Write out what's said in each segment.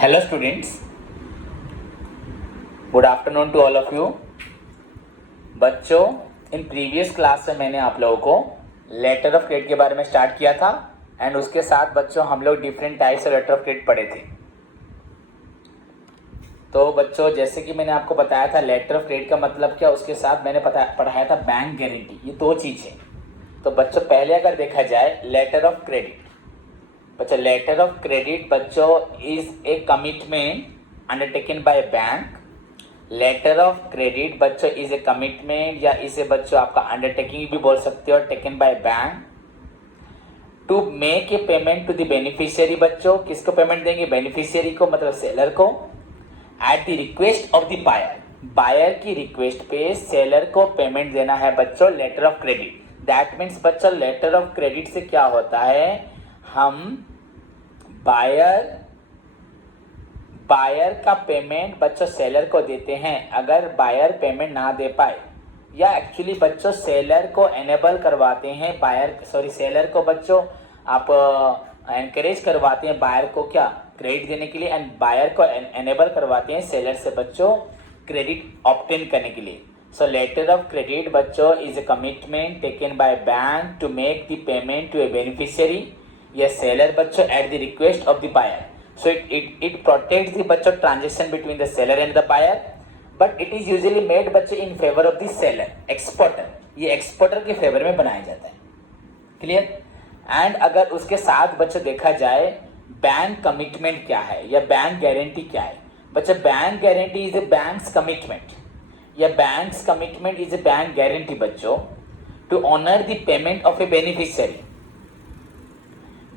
Hello students, good afternoon to all of you. बच्चों, in previous class में मैंने आप लोगों को लेटर ऑफ क्रेडिट के बारे में स्टार्ट किया था एंड उसके साथ बच्चों हम लोग different types of letter of credit पढ़े थे। तो बच्चों, जैसे कि मैंने आपको बताया था लेटर ऑफ क्रेडिट का मतलब क्या, उसके साथ मैंने पढ़ाया था बैंक गारंटी। ये दो चीज़ है। तो बच्चों, पहले अगर देखा जाए लेटर ऑफ क्रेडिट, बच्चों लेटर ऑफ क्रेडिट बच्चों is a commitment undertaken by bank. Letter of credit बच्चों इज ए कमिटमेंट या इसे बच्चों आपका अंडरटेकिंग भी बोल सकते हो, taken by bank to make a payment to the beneficiary. बच्चों किसको पेमेंट देंगे? बेनिफिशियरी को, मतलब सेलर को, at the request of the buyer. Buyer की रिक्वेस्ट पे सेलर को पेमेंट देना है बच्चों, letter of credit. That means बच्चों लेटर ऑफ क्रेडिट से क्या होता है, हम बायर का पेमेंट बच्चों सेलर को देते हैं। अगर बायर पेमेंट ना दे पाए या एक्चुअली बच्चों सेलर को एनेबल करवाते हैं, सेलर को बच्चों आप एनकरेज करवाते हैं बायर को क्या, क्रेडिट देने के लिए, एंड बायर को एनेबल करवाते हैं सेलर से बच्चों क्रेडिट ऑब्टेन करने के लिए। सो लेटर ऑफ क्रेडिट बच्चों is a commitment taken by bank to make the payment to a beneficiary या सेलर बच्चों at the request of the buyer. So it protects the बच्चों transaction between the seller and the buyer, but it is usually made बच्चों in favor of the seller, exporter। ये exporter के favour में बनाया जाता है। Clear? And अगर उसके साथ बच्चों देखा जाए बैंक कमिटमेंट क्या है या बैंक गारंटी क्या है, बच्चों bank guarantee is a bank's commitment या bank's commitment is a bank guarantee बच्चों to honour the payment of a beneficiary.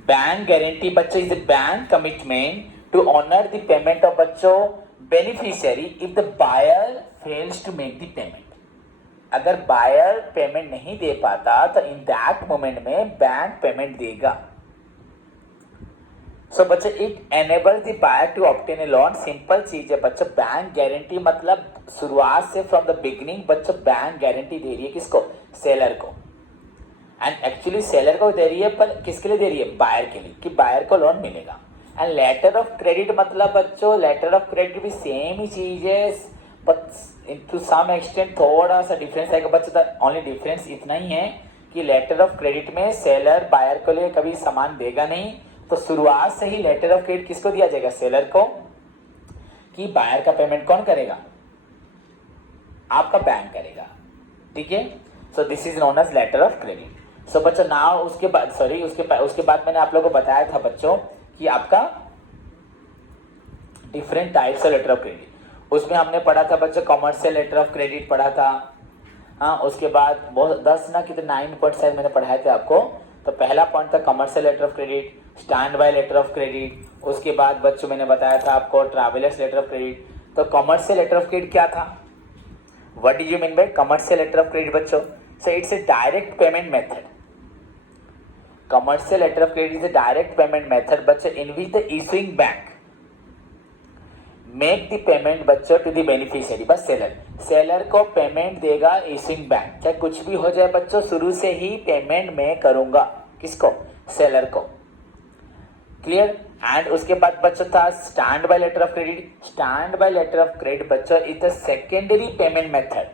Bank guarantee बच्चों is a bank commitment to honour the payment of बच्चों beneficiary if the buyer fails to make the payment. अगर buyer payment नहीं दे पाता तो in that moment में bank payment देगा। So बच्चों it enable the buyer to obtain A loan. Simple चीज है बच्चों, बैंक गारंटी मतलब शुरुआत से फ्रॉम द बिगिनिंग बच्चों बैंक गारंटी दे रही है किसको? सेलर को। एंड एक्चुअली सेलर को दे रही है, पर किसके लिए दे रही है? बायर के लिए, कि बायर को लोन मिलेगा। एंड लेटर ऑफ क्रेडिट मतलब बच्चों लेटर ऑफ क्रेडिट भी सेम ही चीज है, बट टू सम एक्सटेंट थोड़ा सा डिफरेंस आएगा बच्चों। ओनली डिफरेंस इतना ही है कि लेटर ऑफ क्रेडिट में सेलर बायर को लिए कभी सामान देगा नहीं, तो शुरुआत से ही लेटर ऑफ क्रेडिट किसको दिया जाएगा? सेलर को। कि बायर का पेमेंट कौन करेगा? आपका बैंक करेगा। ठीक है? So this is known as letter of credit. So बच्चों नाउ उसके बाद मैंने आप लोगों को बताया था बच्चों कि आपका different types of letter of credit. उसमें हमने पढ़ा था बच्चों कमर्शियल लेटर ऑफ क्रेडिट पढ़ा था। हाँ, उसके बाद बहुत 10 ना कितने 9 पॉइंट शायद मैंने पढ़ाए थे आपको। तो पहला पॉइंट था commercial letter of credit, stand bye letter of credit. उसके बाद बच्चों मैंने बताया था आपको ट्रैवलर्स लेटर ऑफ क्रेडिट। तो कमर्शियल लेटर ऑफ क्रेडिट क्या था? What do you mean by commercial letter of credit बच्चों? So it's a direct payment method. Commercial letter of credit is a direct payment method बच्चों in which the issuing bank make the payment बच्चों to the beneficiary, बस seller को payment देगा issuing bank. चाहे कुछ भी हो जाए बच्चों, शुरू से ही पेमेंट मैं करूंगा किसको? सेलर को। क्लियर? एंड उसके बाद बच्चों था stand by letter of credit. Stand bye letter of credit बच्चों is the secondary payment method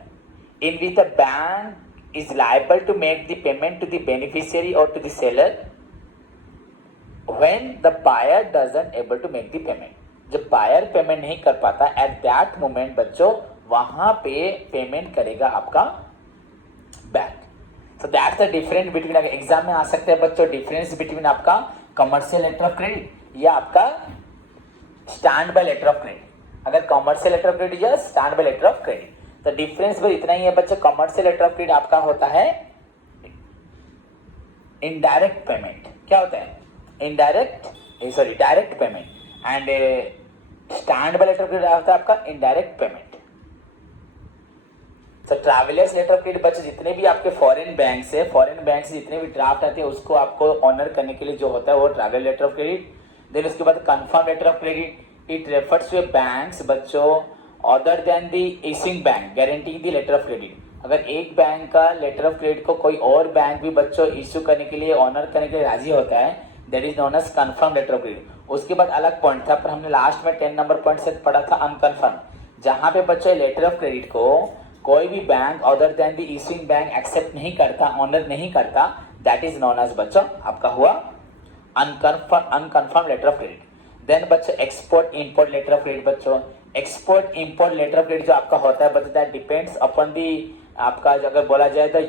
in which the bank is liable to make the payment to the beneficiary or to the seller when the buyer doesn't able to make the payment। जब buyer payment नहीं कर पाता at that moment बच्चों वहां पे payment करेगा आपका bank. So that's the difference between, अगर एग्जाम में आ सकते हैं बच्चों, डिफरेंस बिटवीन आपका कमर्शियल लेटर ऑफ क्रेडिट या आपका stand by letter of credit. अगर कमर्शियल लेटर ऑफ क्रेडिट या stand by letter of credit, तो डिफरेंस बस इतना ही है बच्चों। कमर्शियल लेटर ऑफ क्रेडिट आपका होता है इनडायरेक्ट पेमेंट। क्या होता है? Direct payment. And stand by letter of credit होता है आपका इनडायरेक्ट पेमेंट। तो ट्रैवलर्स लेटर ऑफ क्रेडिट बच्चों जितने भी आपके फॉरेन बैंक से जितने भी ड्राफ्ट आते हैं उसको आपको ऑनर करने के लिए जो होता है वो traveller letter of credit. Then उसके बाद confirm letter of credit, it refers to banks बच्चों other than the issuing bank guaranteeing the letter of credit. अगर एक बैंक का लेटर ऑफ क्रेडिट को कोई और बैंक भी बच्चों इश्यू करने के लिए, ऑनर करने के लिए राजी होता है, that is known as confirm letter of credit. उसके बाद अलग पॉइंट था, पर हमने लास्ट में 10 नंबर पॉइंट से पढ़ा था अनकन्फर्म, जहां पे बच्चों लेटर ऑफ क्रेडिट को कोई भी bank other than the issuing bank accept नहीं करता, ऑनर नहीं करता, दैट इज नोन एज बच्चों आपका हुआ unconfirm letter of credit. Then बच्चों export import letter of credit. बच्चों export import letter of credit जो आपका होता है बच्चों, दैट डिपेंड्स अपॉन दी आपका अगर बोला जाए तो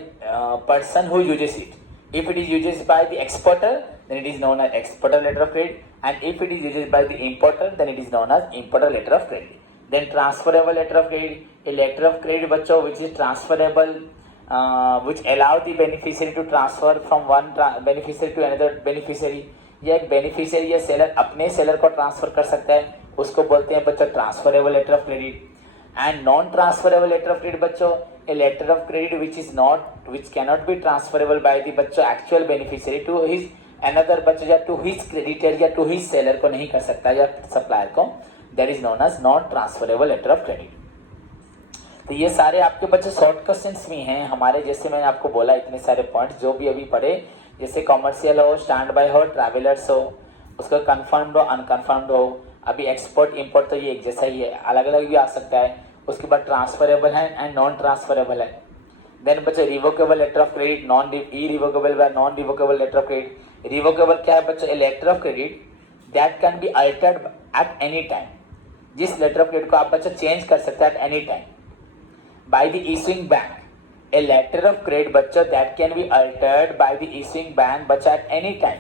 person who uses it. If it is used by the exporter, then it is known as exporter letter of credit, and if it is used by the importer, then it is known as importer letter of credit. Then transferable letter of credit, a letter of credit बच्चों which is transferable, which allow the beneficiary to transfer from one beneficiary to another beneficiary. या एक beneficiary या seller अपने seller को transfer कर सकता है, उसको बोलते हैं बच्चों transferable letter of credit. And non-transferable letter of credit बच्चों, a letter of credit which cannot be transferable by the बच्चों actual beneficiary to his another बच्चों या to his creditor या to his seller को नहीं कर सकता या supplier को, that is known as non-transferable letter of credit. तो ये सारे आपके बच्चे शॉर्ट क्वेश्चंस भी हैं हमारे, जैसे मैंने आपको बोला इतने सारे पॉइंट्स जो भी अभी पढ़े, जैसे कॉमर्शियल हो, स्टैंड बाय हो, ट्रैवलर्स हो, उसका कन्फर्म्ड हो, अनकन्फर्म्ड हो, अभी एक्सपोर्ट इंपोर्ट तो ये एक जैसा ही है, अलग अलग भी आ सकता है। उसके बाद ट्रांसफरेबल है एंड नॉन ट्रांसफरेबल है। देन बच्चे revocable letter of credit, non irrevocable व non revocable letter of credit. Revocable क्या है बच्चों? A letter of credit that can be altered at any time, जिस लेटर ऑफ क्रेडिट को आप बच्चों चेंज कर सकते हैं at any time by the issuing bank. A letter of credit बच्चों that can be altered by the issuing bank बच्चा eight any time,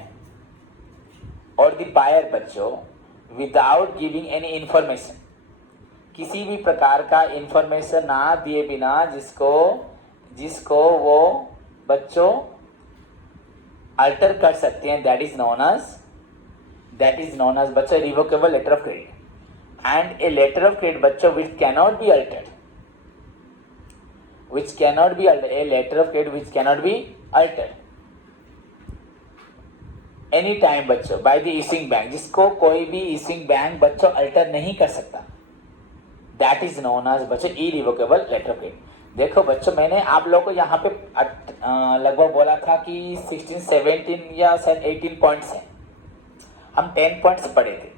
और द बायर बच्चों विदाउट गिविंग एनी इंफॉर्मेशन, किसी भी प्रकार का इंफॉर्मेशन ना दिए बिना जिसको वो बच्चों अल्टर कर सकते हैं, दैट इज नोन एज बच्चों revocable letter of credit. And a letter of credit बच्चों which cannot be altered, a letter of credit which cannot be altered any time बच्चों बाय द इशूइंग बैंक, जिसको कोई भी issuing bank बच्चों alter नहीं कर सकता, दैट इज नोन एज बच्चों इरिवोकेबल लेटर ऑफ क्रेडिट। देखो बच्चों मैंने आप लोगों को यहाँ पे लगभग बोला था कि 16, 17 या शायद 18 पॉइंट्स हैं, हम 10 पॉइंट्स पढ़े थे।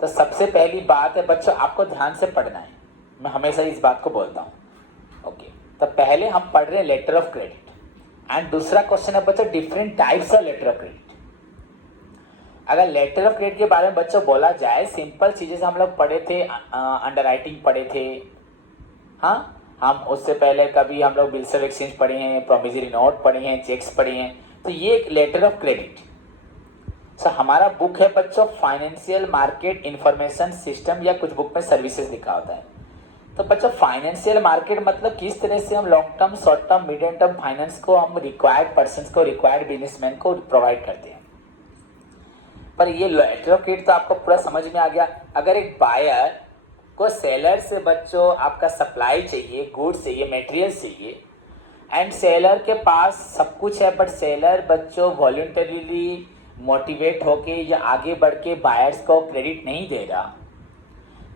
तो सबसे पहली बात है बच्चों आपको ध्यान से पढ़ना है, मैं हमेशा इस बात को बोलता हूँ। ओके, तो पहले हम पढ़ रहे हैं लेटर ऑफ क्रेडिट, एंड दूसरा क्वेश्चन है बच्चों different types of letter of credit. अगर लेटर ऑफ क्रेडिट के बारे में बच्चों बोला जाए, सिंपल चीजें हम लोग पढ़े थे, अंडरराइटिंग पढ़े थे, हाँ हम उससे पहले कभी हम लोग बिल्स ऑफ एक्सचेंज पढ़े हैं, प्रोमिसरी नोट पढ़े हैं, चेक्स पढ़े हैं, तो ये एक लेटर ऑफ क्रेडिट। सो हमारा बुक है बच्चों फाइनेंशियल मार्केट इंफॉर्मेशन सिस्टम, या कुछ बुक में सर्विसेज लिखा होता है। तो बच्चों फाइनेंशियल मार्केट मतलब किस तरह से हम long term, short term, medium term finance को हम रिक्वायर्ड पर्सन को, रिक्वायर्ड बिजनेसमैन को प्रोवाइड करते हैं। पर ये लेटर ऑफ क्रेडिट तो आपको पूरा समझ में आ गया। अगर एक बायर को सेलर से बच्चों आपका सप्लाई चाहिए, गुड्स चाहिए, मटेरियल चाहिए, एंड सेलर के पास सब कुछ है, बट सेलर बच्चों वॉलंटरीली मोटिवेट होके या आगे बढ़ के बायर्स को क्रेडिट नहीं दे रहा,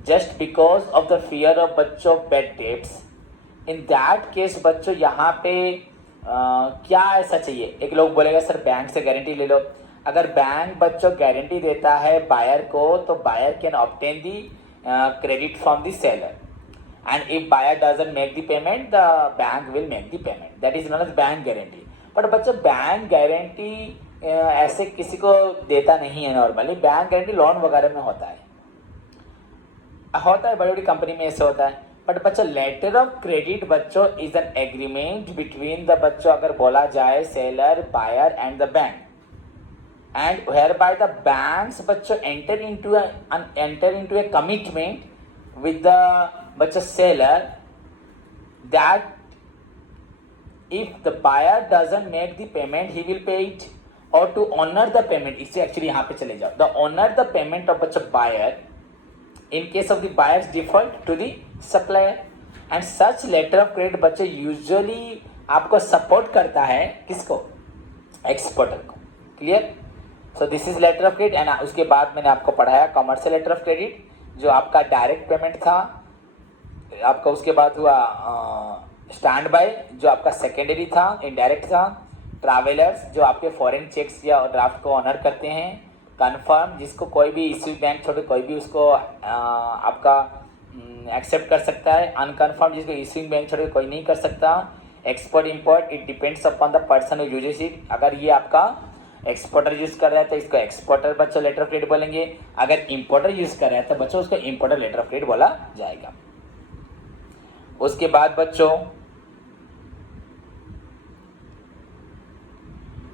just because of the fear of बच्चों bad debts, in that case बच्चों यहाँ पे क्या ऐसा चाहिए? एक लोग बोलेगा सर बैंक से गारंटी ले लो। अगर बैंक बच्चों गारंटी देता है बायर को, तो buyer can obtain the credit from the seller, and if buyer doesn't make the payment, the bank will make the payment, that is known as bank guarantee. But बच्चों bank guarantee ऐसे किसी को देता नहीं है normally, bank guarantee loan वगैरह में होता है बड़ी बड़ी कंपनी में ऐसे होता है। बट बच्चों लेटर ऑफ क्रेडिट बच्चों is an agreement between the बच्चों अगर बोला जाए seller, buyer and the bank, and whereby the banks बच्चों enter into a commitment with the बच्चों seller that if the buyer doesn't make the payment he will pay it, or to honor the payment, इसे actually यहाँ पे चले जाओ, the honor the payment of बच्चों buyer in case of the buyer's default to the supplier, and such letter of credit बच्चों usually आपको support करता है किसको? एक्सपोर्टर को। Clear? So this is letter of credit. And उसके बाद मैंने आपको पढ़ाया कमर्शियल लेटर ऑफ क्रेडिट, जो आपका डायरेक्ट पेमेंट था आपका, उसके बाद हुआ स्टैंड बाय जो आपका सेकेंडरी था, इनडायरेक्ट था, ट्रैवलर्स जो आपके फॉरेन चेक्स या ड्राफ्ट को ऑनर करते हैं, कंफर्म जिसको कोई भी इश्यू बैंक छोड़ कोई भी उसको आपका एक्सेप्ट कर सकता है, अनकन्फर्म जिसको इश्यूइंग बैंक छोड़ कोई नहीं कर सकता। Export import it depends upon the person who uses it. अगर ये आपका एक्सपोर्टर यूज कर रहा है तो इसको एक्सपोर्टर बच्चों लेटर ऑफ क्रेडिट बोलेंगे, अगर इंपोर्टर यूज कर रहा है तो बच्चों उसको इंपोर्टर लेटर ऑफ क्रेडिट बोला जाएगा। उसके बाद बच्चों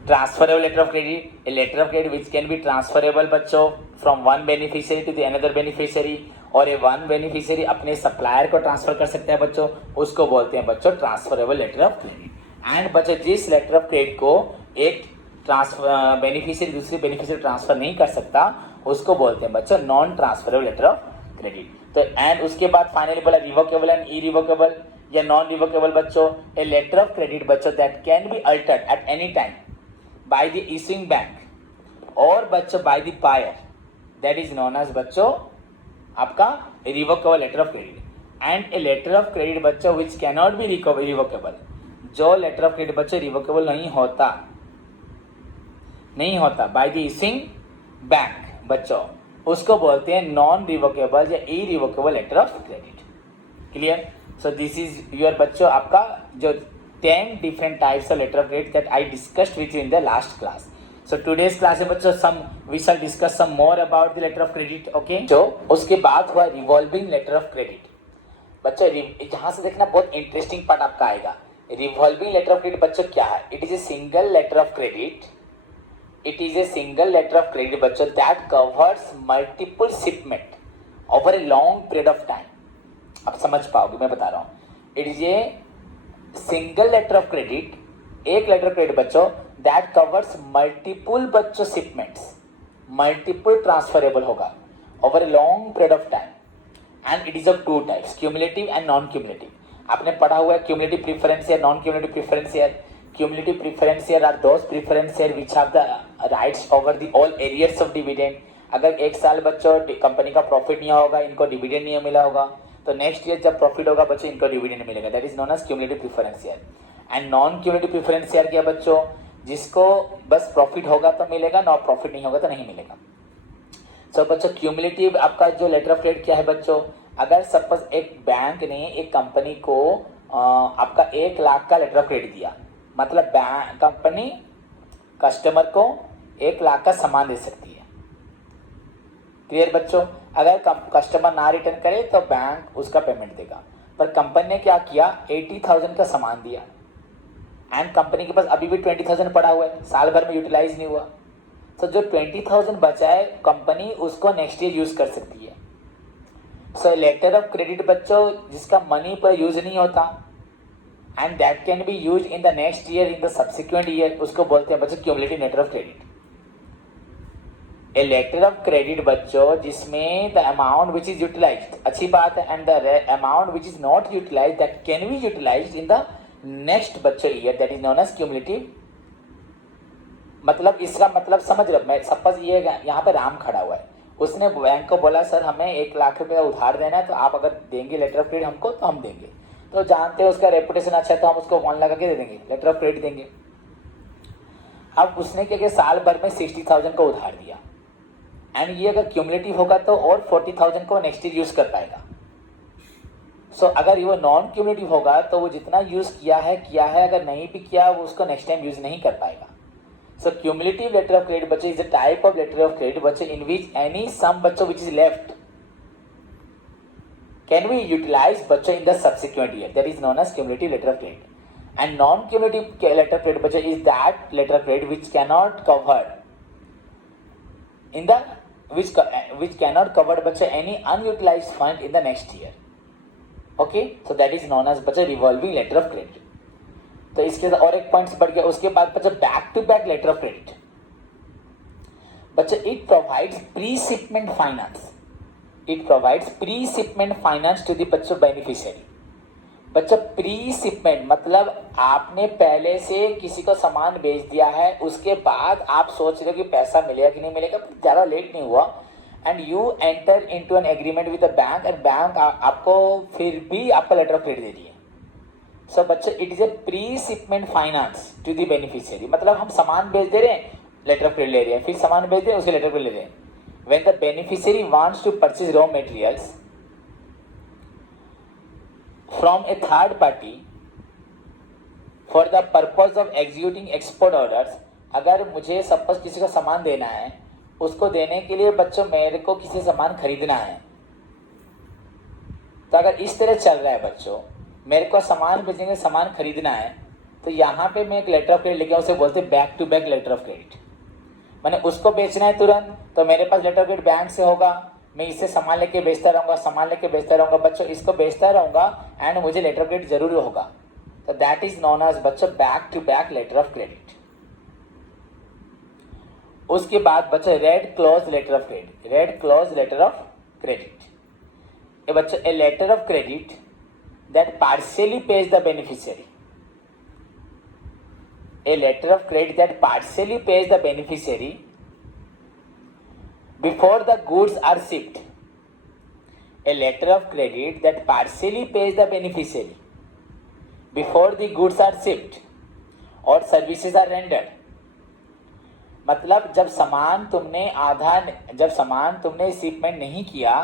transferable letter of credit, a letter of credit which can be transferable बच्चों from one beneficiary to the another beneficiary, और ये वन बेनिफिशियरी अपने सप्लायर को ट्रांसफर कर सकते हैं बच्चों, उसको बोलते हैं बच्चों transferable letter of credit. And बच्चों जिस लेटर ऑफ क्रेडिट को एक ट्रांसफर बेनिफिशियरी दूसरी बेनिफिशियरी ट्रांसफर नहीं कर सकता उसको बोलते हैं बच्चों non transferable letter of credit. तो एंड उसके बाद फाइनली बोला रिवोकेबल एंड इरिवोकेबल या नॉन रिवोकेबल बच्चों, ए लेटर ऑफ क्रेडिट बच्चों that can be altered at any time by the issuing bank और बच्चों by the buyer, that is known as बच्चों आपका revocable letter of credit. And a letter of credit बच्चों which cannot be revocable, जो letter of credit बच्चों revocable नहीं होता bye the issuing bank बच्चों, उसको बोलते हैं नॉन रिवोकेबल या irrevocable letter of credit. Clear? So this is your बच्चों आपका जो 10 different types of letter of credit that I discussed with you in the last class. So today's class में बच्चों we shall discuss some more about the letter of credit. Okay? जो उसके बाद हुआ revolving letter of credit. बच्चों यहाँ से देखना बहुत इंटरेस्टिंग पार्ट आपका आएगा। revolving letter of credit बच्चों क्या है? It is a single letter of credit. It is a single letter of credit बच्चों that covers multiple shipment over a long period of time. आप समझ पाओगे मैं बता रहा हूँ। It is a single letter of credit, एक letter of credit बच्चों दैट कवर्स मल्टीपल बच्चों शिपमेंट्स, मल्टीपल ट्रांसफरेबल होगा over a long period of time and it is of two types, cumulative and non cumulative. आपने पढ़ा हुआ है cumulative preference share, non cumulative preference share. Cumulative preference share are those preference share which have the rights over the all arrears of dividend. अगर एक साल बच्चों company का profit नहीं होगा, इनको डिविडेंड नहीं मिला होगा, तो नेक्स्ट ईयर जब प्रॉफिट होगा बच्चों इनको डिविडेंड मिलेगा। That is known as cumulative preference share. And non cumulative preference share क्या बच्चों? जिसको बस प्रॉफिट होगा तो मिलेगा, ना प्रॉफिट नहीं होगा तो नहीं मिलेगा। सो बच्चों क्यूमुलेटिव आपका जो लेटर ऑफ क्रेडिट क्या है बच्चों? अगर सपोज एक बैंक ने एक कंपनी को आपका 1 लाख का लेटर ऑफ क्रेडिट दिया, मतलब बैंक कंपनी कस्टमर को 1 लाख का सामान दे सकती है। क्लियर बच्चों? अगर कस्टमर ना रिटर्न करे तो बैंक उसका पेमेंट देगा, पर कंपनी ने क्या किया 80,000 का सामान दिया एंड कंपनी के पास अभी भी 20,000 पड़ा हुआ है, साल भर में यूटिलाइज नहीं हुआ, तो जो 20,000 बचा है कंपनी उसको नेक्स्ट ईयर यूज कर सकती है। सो लेटर ऑफ क्रेडिट बच्चों जिसका मनी पर यूज नहीं होता and that can be use in the next year in the subsequent year, उसको बोलते हैं बच्चों cumulative letter of credit. A letter of credit बच्चों जिसमें the amount which is utilised, अच्छी बात है, and the amount which is not utilised that can be utilised in the next बच्चों year, that is known as cumulative. मतलब इसका मतलब समझ रहे हो? मैं सपोज ये यहाँ पे राम खड़ा हुआ है, उसने बैंक को बोला सर हमें 1 लाख रुपए का उधार देना है, तो आप अगर देंगे लेटर ऑफ क्रेडिट हमको तो हम देंगे। तो जानते हैं उसका रेपुटेशन अच्छा है तो हम उसको 1 लाख के दे देंगे, लेटर ऑफ क्रेडिट देंगे। अब उसने क्या किया साल भर में 60,000 का उधार दिया एंड ये अगर क्यूमुलेटिव होगा तो और 40,000 को नेक्स्ट ईयर यूज कर पाएगा। सो अगर वो नॉन क्यूमुलेटिव होगा तो वो जितना यूज किया है, अगर नहीं भी किया वो उसको नेक्स्ट टाइम यूज नहीं कर पाएगा। So cumulative letter of credit बच्चे is a type of letter of credit बच्चे इन विच एनी सम बच्चों which is left can be utilise बच्चों in the subsequent year, that is known as cumulative letter of credit. And non cumulative letter of credit बच्चे is that letter of credit which cannot cover in the which cannot cover बच्चे any unutilized fund in the next year. Okay, so that is known as बच्चे revolving letter of credit. तो इसके और एक points बढ़ गया। उसके बाद बच्चे back to back letter of credit बच्चे it provides pre shipment finance, it provides pre shipment finance to the बच्चों बेनिफिशियरी। बच्चों प्री शिपमेंट मतलब आपने पहले से किसी को सामान बेच दिया है, उसके बाद आप सोच रहे हो कि पैसा मिलेगा कि नहीं मिलेगा, ज़्यादा लेट नहीं हुआ and you enter into an agreement with the bank and bank आपको फिर भी आपका लेटर ऑफ क्रेडिट दे दिए। सो बच्चों it is a pre shipment finance to the beneficiary, मतलब हम सामान बेच दे रहे हैं, लेटर ऑफ क्रेडिट ले रहे हैं, फिर सामान बेच दें, उसे लेटर ऑफ क्रेडिट ले रहे हैं. When the beneficiary wants to purchase raw materials from a third party for the purpose of executing export orders, अगर मुझे सपोज किसी को सामान देना है, उसको देने के लिए बच्चों मेरे को किसी सामान खरीदना है, तो अगर इस तरह चल रहा है बच्चों, मेरे को सामान बेचेंगे, सामान खरीदना है, तो यहाँ पे मैं एक लेटर ऑफ क्रेडिट लेके उसे बोलते back to back letter of credit. मैंने उसको बेचना है तुरंत, तो मेरे पास लेटर ऑफ क्रेडिट बैंक से होगा, मैं इसे सामान लेके बेचता रहूंगा, सामान लेके बेचता रहूंगा बच्चों, इसको बेचता रहूंगा एंड मुझे लेटर ऑफ क्रेडिट जरूर होगा. तो दैट इज नोन एज बच्चों back to back letter of credit. उसके बाद बच्चों red clause letter of credit. Red clause letter of credit ये बच्चों a letter of credit that partially pays the beneficiary. A letter of credit that partially pays the beneficiary before the goods are shipped. A letter of credit that partially pays the beneficiary before the goods are shipped or services are rendered. मतलब जब सामान तुमने shipment नहीं किया,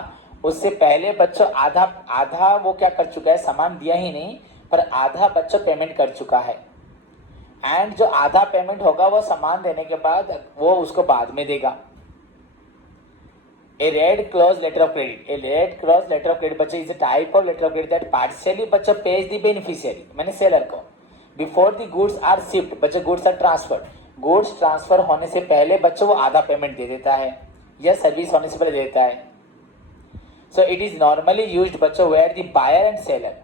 उससे पहले बच्चों आधा वो क्या कर चुका है, सामान दिया ही नहीं पर आधा बच्चों पेमेंट कर चुका है. एंड जो आधा पेमेंट होगा वो सामान देने के बाद वो उसको बाद में देगा. A red clause letter of credit. A red clause letter of credit बच्चे is a type of letter of credit that partially बच्चे पेज द बेनिफिशियरी, मैंने सेलर को, before the goods are shift. बच्चे goods are transfer, goods transfer होने से पहले बच्चों वो आधा पेमेंट दे देता है या सर्विस होने से पहले दे देता है. So it is normally used बच्चों where the buyer and seller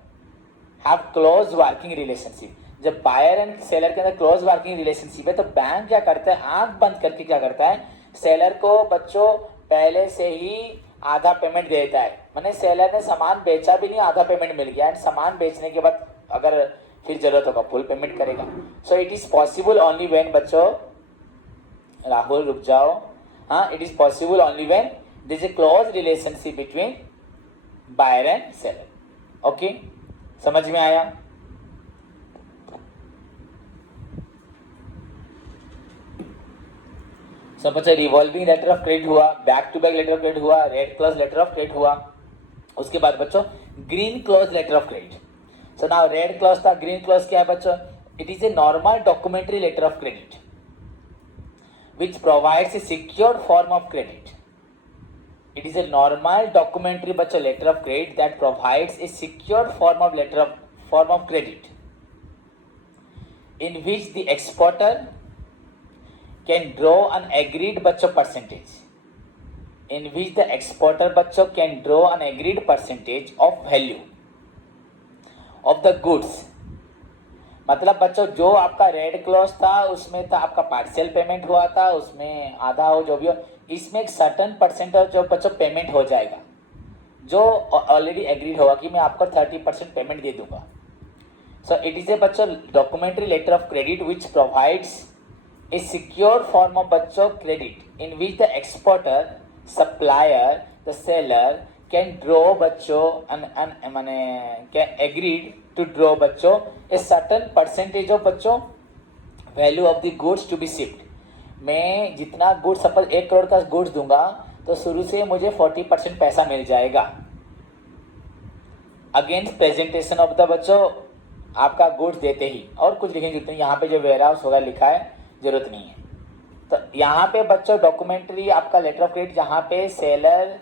have close working relationship. जब बायर एंड सेलर के अंदर क्लोज वर्किंग रिलेशनशिप है, तो बैंक क्या करता है, आंख बंद करके क्या करता है, सेलर को बच्चों पहले से ही आधा पेमेंट दे देता है. मैंने सेलर ने सामान बेचा भी नहीं, आधा पेमेंट मिल गया, एंड सामान बेचने के बाद अगर फिर जरूरत होगा फुल पेमेंट करेगा. So it is possible only when बच्चों, राहुल रुक जाओ, हाँ, it is possible only when there is a close relationship between buyer and seller. Okay, समझ में आया? सब बच्चा रिवॉल्विंग लेटर ऑफ क्रेडिट हुआ, back to back letter of credit हुआ, red clause letter of credit हुआ. उसके बाद बच्चों green clause letter of credit. So now red clause था, ग्रीन क्लोज क्या है बच्चों, it is a normal documentary letter of credit which provides a secured form of credit. It is a normal documentary बच्चों letter of credit that provides a secured form of credit in which the exporter can draw an agreed बच्चों percentage, in which the exporter बच्चों can draw an agreed percentage of value of the goods. मतलब बच्चों जो आपका red clause था उसमें था आपका पार्शियल पेमेंट हुआ था, उसमें आधा हो जो भी हो, इसमें एक सर्टन परसेंटेज जो बच्चों पेमेंट हो जाएगा जो ऑलरेडी एग्रीड होगा कि मैं आपको 30% पेमेंट दे दूंगा. So it is a बच्चों documentary letter of credit which provides a secure form of बच्चों credit in which the exporter, supplier, the seller can draw बच्चों can agreed to draw बच्चों a certain percentage of बच्चों value of the goods to be shipped. मैं जितना goods suppose 1 crore का goods दूंगा तो शुरू से मुझे 40% पैसा मिल जाएगा अगेंस्ट प्रेजेंटेशन ऑफ द बच्चों आपका गुड्स देते ही, और कुछ लिखने की जरूरत नहीं. यहाँ पे जो वेयर हाउस होगा लिखा है जरूरत नहीं है. तो यहाँ पे बच्चों डॉक्यूमेंट्री आपका लेटर ऑफ क्रेडिट जहाँ पे सेलर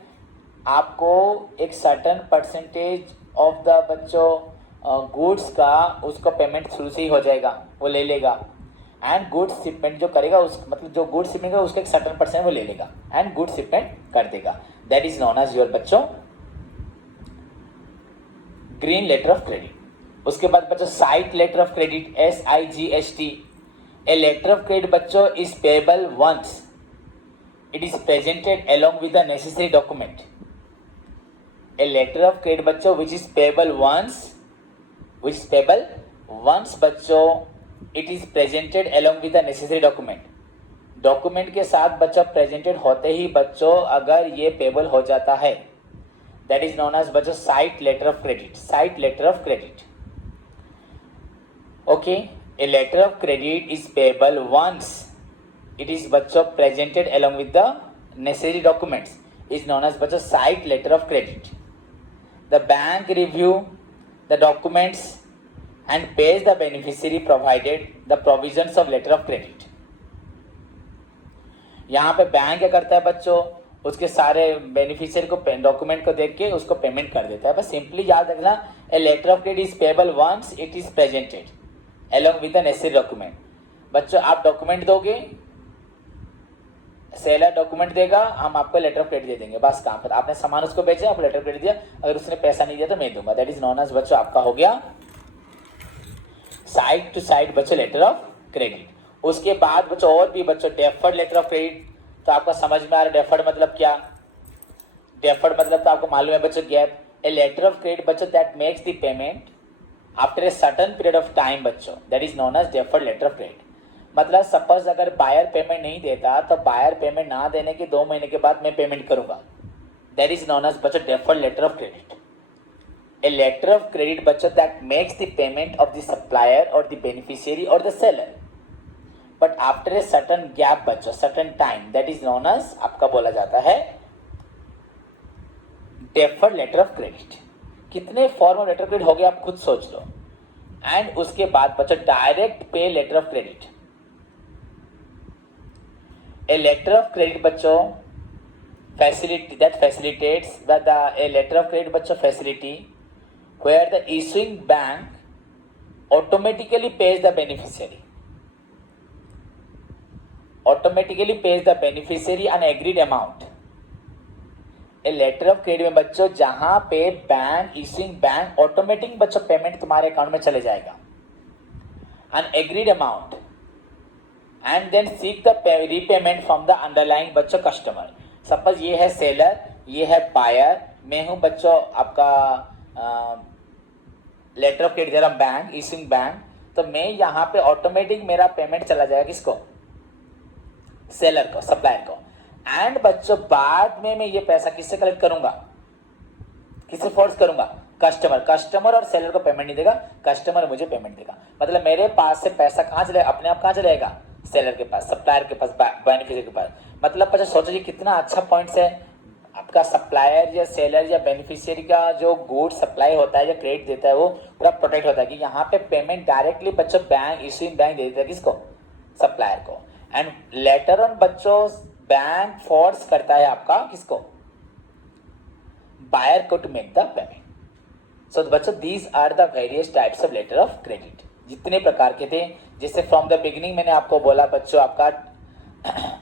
आपको एक सर्टन परसेंटेज ऑफ द बच्चों गुड्स का उसको पेमेंट शुरू से ही हो जाएगा, वो ले लेगा. एंड गुड्स शिपमेंट जो करेगा उस मतलब जो गुड्स शिपमेंट उसका एक सर्टन परसेंट वो ले लेगा एंड गुड्स शिपमेंट कर देगा. That is known as your बच्चों ग्रीन लेटर ऑफ क्रेडिट. उसके बाद बच्चों sight letter of credit, SIGST. A letter of credit बच्चों is payable once it is presented along with the necessary document. A letter of credit बच्चों which is payable once बच्चों it is presented along with the necessary document. Document के साथ बच्चों presented होते ही बच्चों अगर ये पेबल हो जाता है दैट इज नोन एज बच्चों sight letter of credit. Sight letter of credit. Okay, a letter of credit is payable once it is बच्चों presented along with the necessary documents is known as बच्चों cite letter of credit. The bank review the documents and pays the beneficiary provided the provisions of letter of credit. यहाँ पे bank क्या करता है बच्चों, उसके सारे बेनिफिशियरी को डॉक्यूमेंट को देख के उसको पेमेंट कर देता है. बस सिंपली याद रखना, a letter of credit is payable once it is presented along with the necessary document. बच्चों आप डॉक्यूमेंट दोगे, सेलर डॉक्यूमेंट देगा, हम आपको लेटर ऑफ क्रेडिट दे देंगे. बस काम खत्म. आपने सामान उसको बेचा, आप लेटर ऑफ क्रेडिट दिया, अगर उसने पैसा नहीं दिया तो मैं दूंगा. दैट इज नोन एज बच्चों आपका हो गया साइड टू साइड बच्चों लेटर ऑफ क्रेडिट. उसके बाद बच्चों और भी बच्चों डेफर्ड लेटर ऑफ क्रेडिट. तो आपका समझ में आ रहा है डेफर्ड मतलब क्या? डेफर्ड मतलब तो आपको मालूम है बच्चों gap. A letter of credit बच्चों that makes the payment after a certain period of time बच्चों, that is known as deferred letter of credit. मतलब सपोज अगर बायर पेमेंट नहीं देता तो बायर पेमेंट ना देने के 2 महीने के बाद मैं पेमेंट करूंगा. दैट इज नोन एज बच्चों deferred letter of credit. A letter of credit बच्चों that makes the payment of the supplier और द बेनिफिशियरी और the seller but after a certain gap बच्चों, certain time, that is known as आपका बोला जाता है deferred letter of credit. कितने form of letter of credit हो गए आप खुद सोच लो. एंड उसके बाद बच्चों direct pay letter of credit. A letter of credit बच्चों facility that facilitates a letter of credit बच्चों facility where the issuing bank automatically pays the beneficiary an agreed amount. A letter of credit में बच्चों जहां पे bank issuing bank automatic बच्चों payment तुम्हारे account में चले जाएगा, an agreed amount and then seek the repayment from the underlying बच्चों कस्टमर. सपोज ये है सेलर, ये है बायर, मैं हूं बच्चों आपका लेटर ऑफ क्रेडिट दे रहा बैंक, इश्यूइंग बैंक. तो मैं यहाँ पे ऑटोमेटिक मेरा पेमेंट चला जाएगा किसको? सेलर को, सप्लायर को. एंड बच्चों बाद में मैं ये पैसा किससे कलेक्ट करूंगा? किससे फोर्स करूंगा? कस्टमर और सेलर को पेमेंट नहीं देगा, कस्टमर मुझे पेमेंट देगा. मतलब मेरे पास से पैसा कहाँ चलेगा? अपने आप कहाँ चलेगा? सेलर के पास, सप्लायर के पास, बेनिफिशियरी के पास. मतलब बच्चों सोचो कितना अच्छा पॉइंट्स है. आपका सप्लायर या सेलर या बेनिफिशियरी का जो गुड सप्लाई होता है, जो क्रेडिट देता है, वो पूरा प्रोटेक्ट होता है कि यहाँ पे पेमेंट डायरेक्टली बच्चों बैंक इश्यूइंग बैंक दे देता है किसको? सप्लायर को. एंड लेटर ऑन बच्चों बैंक फोर्स करता है आपका किसको? बायर को to make the payment. So बच्चों these are the various types of letter of credit. जितने प्रकार के थे, जैसे फ्रॉम द बिगिनिंग मैंने आपको बोला बच्चों आपका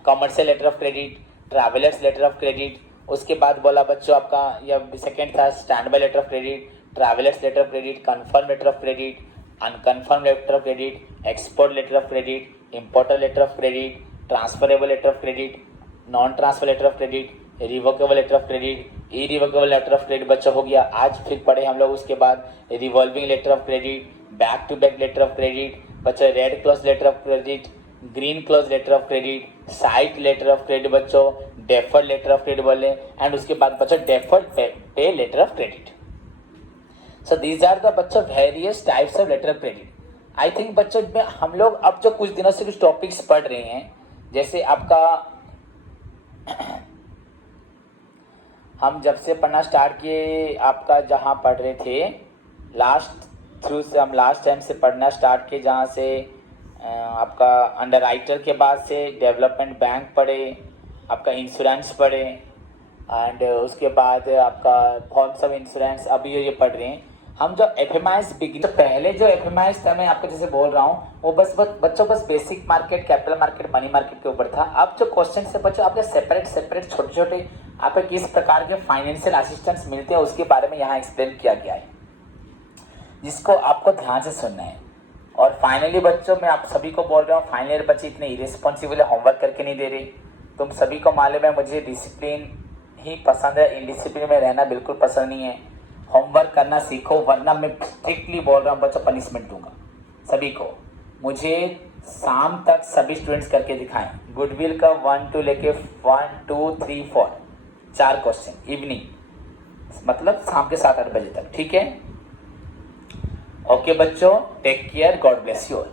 commercial letter of credit, travellers letter of credit. उसके बाद बोला बच्चों आपका या सेकेंड था stand by letter of credit, travellers letter of credit, confirm letter of credit, unconfirm letter of credit, export letter of credit, importer letter of credit, transferable letter of credit, non transfer letter of credit, revocable letter of credit, irrevocable letter of credit बच्चों हो गया. आज फिर पढ़े हम लोग उसके बाद revolving letter of credit, back to back letter of credit बच्चों, red clause letter of credit, green clause letter of credit, sight letter of credit बच्चों, डेफर्ड लेटर ऑफ क्रेडिट बोले. एंड उसके बाद बच्चों deferred pay letter of credit. So these are the बच्चों various types of letter of credit. I think बच्चों में हम लोग अब जो कुछ दिनों से कुछ टॉपिक्स पढ़ रहे हैं, जैसे आपका हम जब से पढ़ना स्टार्ट किए आपका जहाँ पढ़ रहे थे लास्ट थ्रू से, हम लास्ट टाइम से पढ़ना स्टार्ट किए जहाँ से आपका अंडर राइटर के बाद से डेवलपमेंट बैंक पढ़े, आपका इंश्योरेंस पढ़े, एंड उसके बाद आपका फॉर्म्स ऑफ इंश्योरेंस अभी ये पढ़ रहे हैं हम. जो एफएमआईएस बिगिन, तो पहले जो एफएमआईएस था मैं आपको जैसे बोल रहा हूँ वो बस बच्चों बस basic market, capital market, money market के ऊपर था. अब जो क्वेश्चन है बच्चों आपके सेपरेट छोटे छोटे आपको किस प्रकार के फाइनेंशियल असिस्टेंस मिलते हैं उसके बारे में यहाँ एक्सप्लेन किया गया है, जिसको आपको ध्यान से सुनना है. और फाइनली बच्चों मैं आप सभी को बोल रहा हूँ, फाइनल ईयर बच्चे इतने इरेस्पॉन्सिबल होमवर्क करके नहीं दे रहे. तुम सभी को मालूम है मुझे डिसिप्लिन ही पसंद है, इनडिसिप्लिन में रहना बिल्कुल पसंद नहीं है. होमवर्क करना सीखो, वरना मैं स्ट्रिक्टली बोल रहा हूँ बच्चों पनिशमेंट दूंगा सभी को. मुझे शाम तक सभी स्टूडेंट्स करके दिखाएं. गुडविल का 1 2 लेके 1 2 3 4 4 क्वेश्चन इवनिंग, मतलब शाम के 7-8 बजे तक. ठीक है? ओके बच्चों, take care, God bless you all.